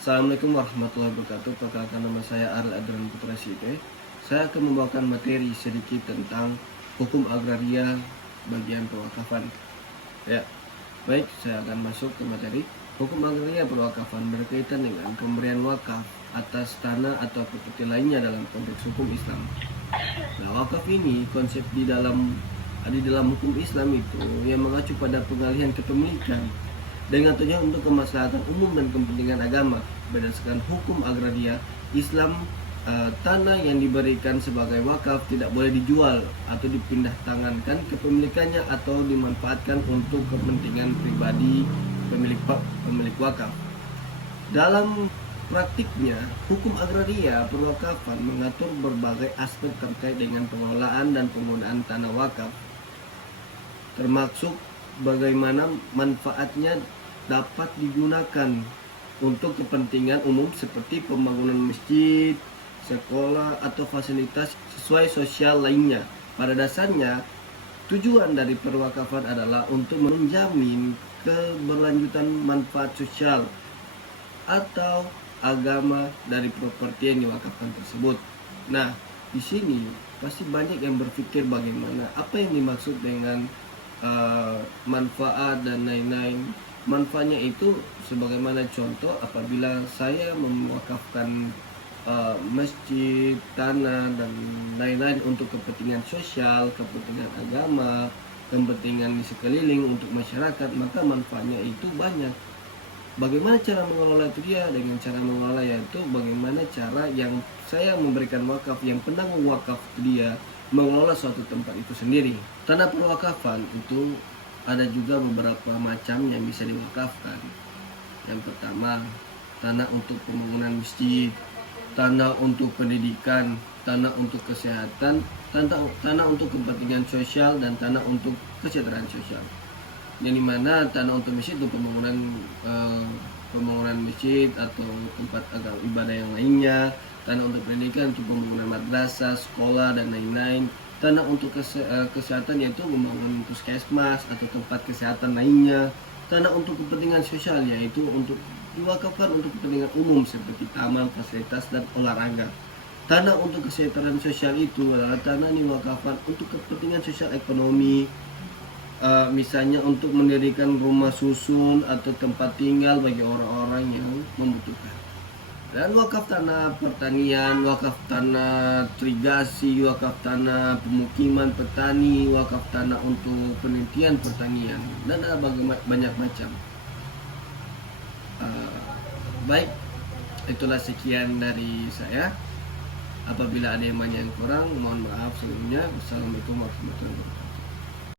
Assalamualaikum warahmatullahi wabarakatuh. Perkenalkan, nama saya Ariel Adran Putra Sike. Saya akan membawakan materi sedikit tentang hukum agraria bagian perwakafan. Ya, baik, saya akan masuk ke materi. Hukum agraria perwakafan berkaitan dengan pemberian wakaf atas tanah atau properti lainnya dalam konteks hukum Islam. Nah, wakaf ini konsep di dalam hukum Islam itu yang mengacu pada pengalihan kepemilikan dengan tujuan untuk kemaslahatan umum dan kepentingan agama. Berdasarkan hukum agraria Islam, tanah yang diberikan sebagai wakaf tidak boleh dijual atau dipindah tangankan kepemilikannya atau dimanfaatkan untuk kepentingan pribadi pemilik wakaf. Dalam praktiknya, hukum agraria perwakafan mengatur berbagai aspek terkait dengan pengelolaan dan penggunaan tanah wakaf, termasuk bagaimana manfaatnya dapat digunakan untuk kepentingan umum seperti pembangunan masjid, sekolah, atau fasilitas sesuai sosial lainnya. Pada dasarnya, tujuan dari perwakafan adalah untuk menjamin keberlanjutan manfaat sosial atau agama dari properti yang diwakafkan tersebut. Nah, di sini pasti banyak yang berpikir bagaimana apa yang dimaksud dengan manfaat dan lain-lain. Manfaatnya itu sebagaimana contoh, apabila saya mewakafkan masjid, tanah, dan lain-lain untuk kepentingan sosial, kepentingan agama, kepentingan di sekeliling untuk masyarakat, maka manfaatnya itu banyak. Bagaimana cara mengelola itu dia? Dengan cara mengelola yaitu bagaimana cara yang saya memberikan wakaf, yang penanggung wakaf itu dia mengelola suatu tempat itu sendiri. Tanah perwakafan itu ada juga beberapa macam yang bisa diwakafkan. Yang pertama, tanah untuk pembangunan masjid, tanah untuk pendidikan, tanah untuk kesehatan, tanah untuk kepentingan sosial, dan tanah untuk kesejahteraan sosial. Yang dimana tanah untuk masjid untuk pembangunan masjid atau tempat agama ibadah yang lainnya, tanah untuk pendidikan untuk pembangunan madrasah, sekolah, dan lain-lain. Tanah untuk kesehatan yaitu membangun puskesmas atau tempat kesehatan lainnya. Tanah untuk kepentingan sosial yaitu untuk diwakafkan untuk kepentingan umum seperti taman, fasilitas, dan olahraga. Tanah untuk kesejahteraan sosial itu adalah tanah diwakafkan untuk kepentingan sosial ekonomi, misalnya untuk mendirikan rumah susun atau tempat tinggal bagi orang-orang yang membutuhkan. Dan wakaf tanah pertanian, wakaf tanah irigasi, wakaf tanah pemukiman petani, wakaf tanah untuk penelitian pertanian, dan ada banyak macam. Baik, itulah sekian dari saya. Apabila ada yang banyak yang kurang, mohon maaf sebelumnya. Wassalamualaikum warahmatullahi wabarakatuh.